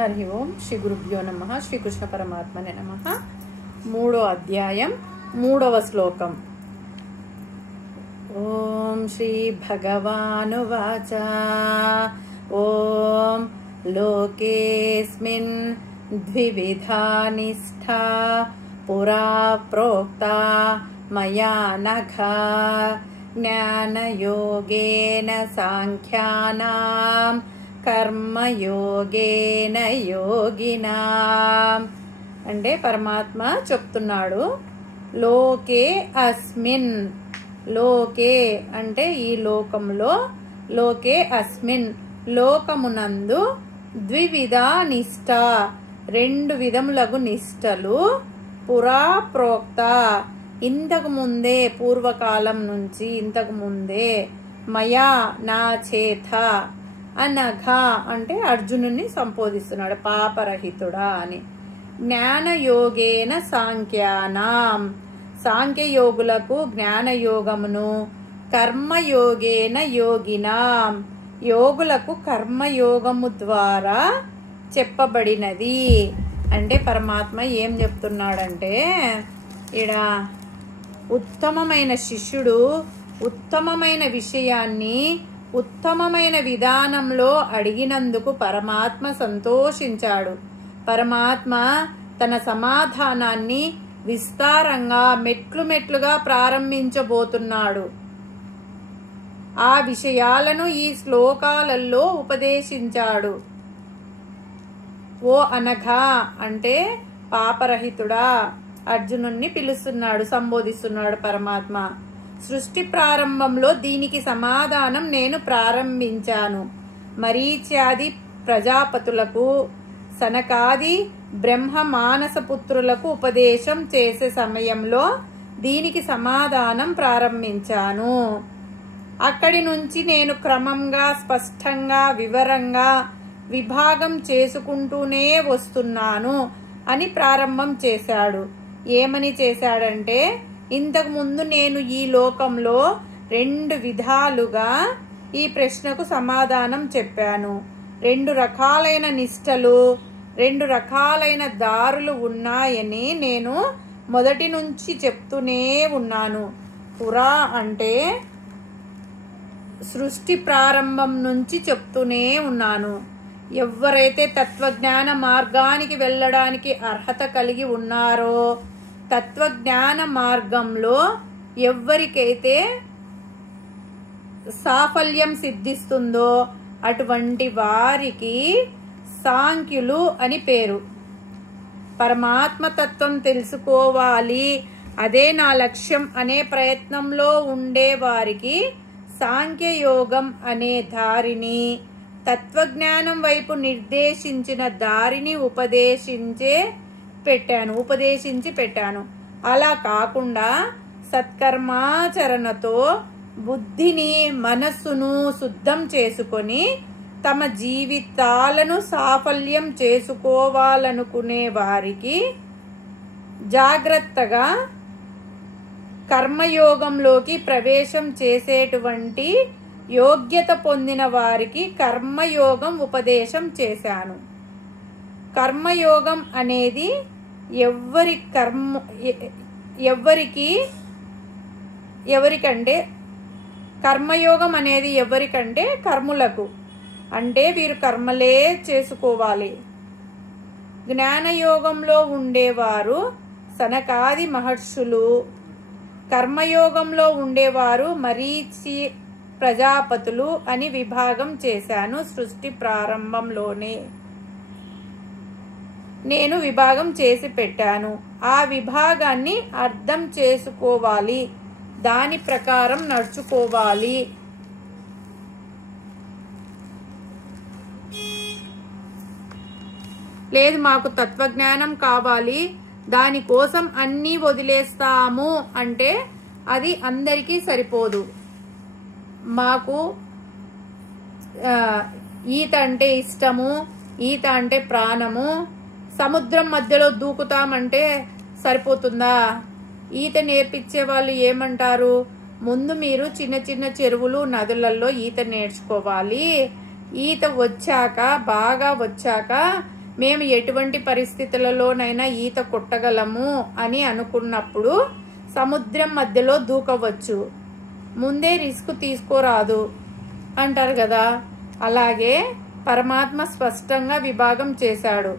హరి ఓం శ్రీ గురుభ్యో నమః. శ్రీకృష్ణ పరమాత్మనే నమః. 3వ అధ్యాయం 3వ శ్లోకం. ఓం శ్రీ భగవానువాచ ఓం లోకేస్మిన్ ద్వివిధా నిష్ఠా పురా ప్రోక్తా మయా నఘ జ్ఞానయోగేన సాంఖ్యానాం కర్మయోగేన యోగినాం. అంటే పరమాత్మ చెప్తున్నాడు, లోకే అస్మిన్, లోకే అంటే ఈ లోకంలో, లోకే అస్మిన్ లోకమునందు ద్వివిధ నిష్ఠ రెండు విధములగు నిష్ఠలు పురా ప్రోక్త ఇంతకు ముందే, పూర్వకాలం నుంచి ఇంతకు ముందే, మయా నా చేత, అనఘ అంటే అర్జునుని సంబోధిస్తున్నాడు, పాపరహితుడా అని. జ్ఞానయోగేన సాంఖ్యానాం సాంఖ్యయోగులకు జ్ఞానయోగమును, కర్మయోగేన యోగినాం యోగులకు కర్మయోగము ద్వారా చెప్పబడినది. అంటే పరమాత్మ ఏం చెప్తున్నాడంటే, ఈడ ఉత్తమమైన శిష్యుడు ఉత్తమమైన విషయాన్ని ఉత్తమమైన విధానంలో అడిగినందుకు పరమాత్మ సంతోషించాడు. పరమాత్మ తన సమాధానాన్ని విస్తారంగా మెట్లు మెట్లుగా ప్రారంభించబోతున్నాడు. ఆ విషయాలను ఈ శ్లోకాలలో ఉపదేశించాడు. ఓ అనఘ అంటే పాపరహితుడా అర్జునుణ్ణి పిలుస్తున్నాడు, సంబోధిస్తున్నాడు పరమాత్మ. సృష్టి ప్రారంభంలో దీనికి సమాధానం నేను ప్రారంభించాను. మరీచ్యాది ప్రజాపతులకు, సనకాది బ్రహ్మ మానస పుత్రులకు ఉపదేశం చేసే సమయంలో దీనికి సమాధానం ప్రారంభించాను. అక్కడి నుంచి నేను క్రమంగా, స్పష్టంగా, వివరంగా విభాగం చేసుకుంటూనే వస్తున్నాను అని ప్రారంభం చేశాడు. ఏమని చేశాడంటే, ఇంతకు ముందు నేను ఈ లోకంలో రెండు విధాలుగా ఈ ప్రశ్నకు సమాధానం చెప్పాను. రెండు రకాలైన నిష్టలు, రెండు రకాలైన దారులు ఉన్నాయని నేను మొదటి నుంచి చెప్తూనే ఉన్నాను. పురా అంటే సృష్టి ప్రారంభం నుంచి చెప్తూనే ఉన్నాను. ఎవరైతే తత్వజ్ఞాన మార్గానికి వెళ్ళడానికి అర్హత కలిగి ఉన్నారో, తత్వజ్ఞాన మార్గంలో ఎవరికైతే సాఫల్యం సిద్ధిస్తుందో అటువంటి వారికి సాంఖ్యులు అని పేరు. పరమాత్మ తత్వం తెలుసుకోవాలి, అదే నా లక్ష్యం అనే ప్రయత్నంలో ఉండే వారికి సాంఖ్యయోగం అనే దారిని, తత్వజ్ఞానం వైపు నిర్దేశించిన దారిని ఉపదేశించి పెట్టాను. అలా కాకుండా సత్కర్మాచరణతో బుద్ధిని, మనస్సును శుద్ధం చేసుకొని తమ జీవితాలను సాఫల్యం చేసుకోవాలనుకునే వారికి జాగ్రత్తగా కర్మయోగంలోకి ప్రవేశం చేసేటువంటి యోగ్యత పొందిన వారికి కర్మయోగం ఉపదేశం చేశాను. కర్మయోగం అనేది ఎవరికంటే కర్మయోగం అనేది ఎవరికంటే కర్ములకు, అంటే వీరు కర్మలే చేసుకోవాలి. జ్ఞానయోగంలో ఉండేవారు సనకాది మహర్షులు, కర్మయోగంలో ఉండేవారు మరీచి ప్రజాపతులు అని విభాగం చేశాను. సృష్టి ప్రారంభంలోనే నేను విభాగం చేసి పెట్టాను. ఆ విభాగాన్ని అర్థం చేసుకోవాలి, దాని ప్రకారం నడుచుకోవాలి. లేదు మాకు తత్వజ్ఞానం కావాలి, దానికోసం అన్నీ వదిలేస్తాము అంటే అది అందరికీ సరిపోదు. మాకు ఈత అంటే ఇష్టము, ఈత అంటే ప్రాణము, సముద్రం మధ్యలో దూకుతామంటే సరిపోతుందా? ఈత నేర్పించే వాళ్ళు ఏమంటారు, ముందు మీరు చిన్న చిన్న చెరువులు, నదులలో ఈత నేర్చుకోవాలి. ఈత వచ్చాక, బాగా వచ్చాక మేము ఎటువంటి పరిస్థితులలోనైనా ఈత కొట్టగలము అని అనుకున్నప్పుడు సముద్రం మధ్యలో దూకవచ్చు, ముందే రిస్క్ తీసుకోరాదు అంటారు కదా. అలాగే పరమాత్మ స్పష్టంగా విభాగం చేశాడు.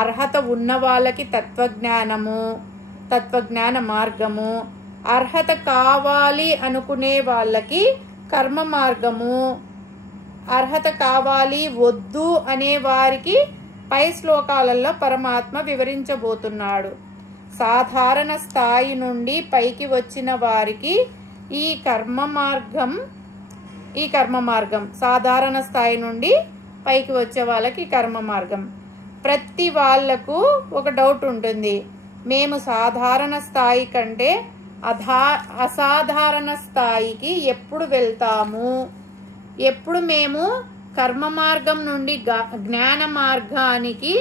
అర్హత ఉన్న వాళ్ళకి తత్వజ్ఞాన మార్గము, అర్హత కావాలి అనుకునే వాళ్ళకి కర్మ మార్గము, అర్హత కావాలి వద్దు అనే వారికి పై శ్లోకాలలో పరమాత్మ వివరించబోతున్నాడు. సాధారణ స్థాయి నుండి పైకి వచ్చిన వారికి ఈ కర్మ మార్గం సాధారణ స్థాయి నుండి పైకి వచ్చే వాళ్ళకి కర్మ మార్గం. ప్రతి వాళ్లకు ఒక డౌట్ ఉంటుంది, మేము సాధారణ స్థాయి కంటే అసాధారణ స్థాయికి ఎప్పుడు వెళ్తాము, ఎప్పుడు మేము కర్మ మార్గం నుండి జ్ఞాన మార్గానికి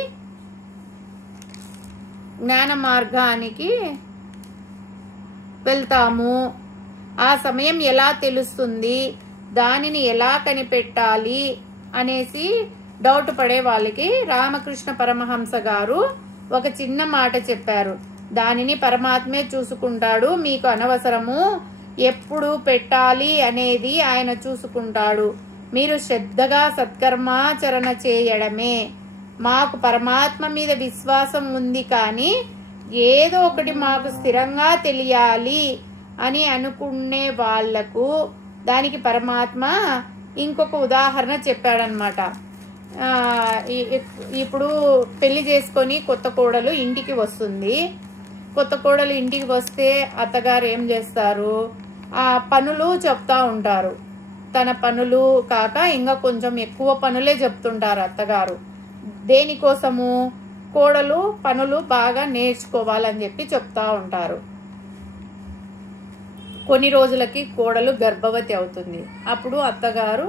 వెళ్తాము, ఆ సమయం ఎలా తెలుస్తుంది, దానిని ఎలా కనిపెట్టాలి అనేసి డౌట్ పడే వాళ్ళకి రామకృష్ణ పరమహంస గారు ఒక చిన్న మాట చెప్పారు. దానిని పరమాత్మే చూసుకుంటాడు, మీకు అనవసరము, ఎప్పుడు పెట్టాలి అనేది ఆయన చూసుకుంటాడు, మీరు శ్రద్ధగా సత్కర్మాచరణ చేయడమే. మాకు పరమాత్మ మీద విశ్వాసం ఉంది, కానీ ఏదో ఒకటి మాకు స్థిరంగా తెలియాలి అని అనుకునే వాళ్లకు దానికి పరమాత్మ ఇంకొక ఉదాహరణ చెప్పాడనమాట. ఇప్పుడు పెళ్లి చేసుకొని కొత్త కోడలు ఇంటికి వస్తుంది. కొత్త కోడలు ఇంటికి వస్తే అత్తగారు ఏం చేస్తారు, ఆ పనులు చెప్తా ఉంటారు. తన పనులు కాక ఇంకా కొంచెం ఎక్కువ పనులే చెప్తుంటారు అత్తగారు. దేనికోసము, కోడలు పనులు బాగా నేర్చుకోవాలని చెప్పి చెప్తా ఉంటారు. కొన్ని రోజులకి కోడలు గర్భవతి అవుతుంది. అప్పుడు అత్తగారు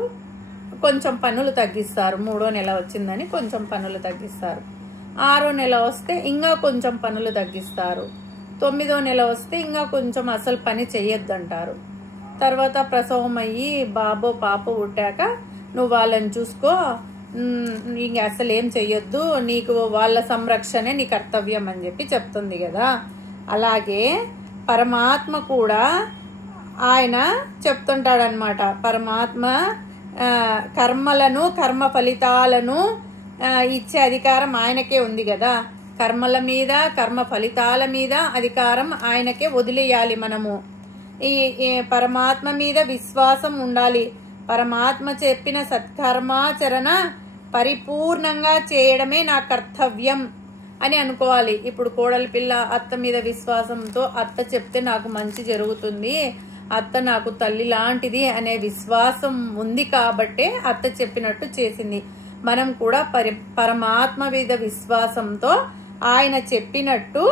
కొంచెం పనులు తగ్గిస్తారు. 3వ నెల వచ్చిందని కొంచెం పనులు తగ్గిస్తారు. 6వ నెల వస్తే ఇంకా కొంచెం పనులు తగ్గిస్తారు. 9వ నెల వస్తే ఇంకా కొంచెం అసలు పని చెయ్యొద్దంటారు. తర్వాత ప్రసవం అయ్యి బాబో పాప పుట్టాక నువ్వు వాళ్ళని చూసుకో, ఇంక అసలు ఏం చెయ్యొద్దు, నీకు వాళ్ళ సంరక్షణే నీ కర్తవ్యం అని చెప్పి చెప్తుంది కదా. అలాగే పరమాత్మ కూడా ఆయన చెప్తుంటాడనమాట. పరమాత్మ కర్మలను కర్మ ఫలితాలను ఇచ్చే అధికారం ఆయనకే ఉంది కదా. కర్మల మీద కర్మ ఫలితాల మీద అధికారం ఆయనకే వదిలేయాలి. మనము ఈ పరమాత్మ మీద విశ్వాసం ఉండాలి. పరమాత్మ చెప్పిన సత్కర్మాచరణ పరిపూర్ణంగా చేయడమే నా కర్తవ్యం అని అనుకోవాలి. ఇప్పుడు కోడలి పిల్ల అత్త మీద విశ్వాసంతో అత్త చెప్తే నాకు మంచి జరుగుతుంది, అత్త నాకు తల్లి లాంటిది అనే విశ్వాసం ఉంది కాబట్టే అత్త చెప్పినట్టు చేసింది. మనం కూడా పరమాత్మ మీద విశ్వాసంతో ఆయన చెప్పినట్టు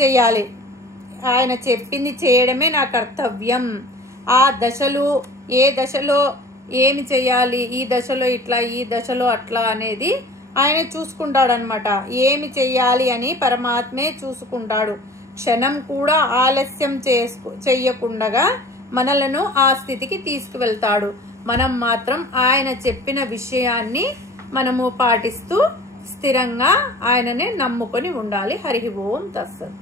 చెయ్యాలి. ఆయన చెప్పింది చేయడమే నా కర్తవ్యం. ఆ దశలు ఏ దశలో ఏమి చెయ్యాలి, ఈ దశలో ఇట్లా ఈ దశలో అట్లా అనేది ఆయన చూసుకుంటాడనమాట. ఏమి చెయ్యాలి అని పరమాత్మే చూసుకుంటాడు. క్షణం కూడా ఆలస్యం చెయ్యకుండా మనలను ఆ స్థితికి తీసుకువెళ్తాడు. మనం మాత్రం ఆయన చెప్పిన విషయాన్ని మనము పాటిస్తూ స్థిరంగా ఆయననే నమ్ముకొని ఉండాలి. హరి ఓం తత్సత్.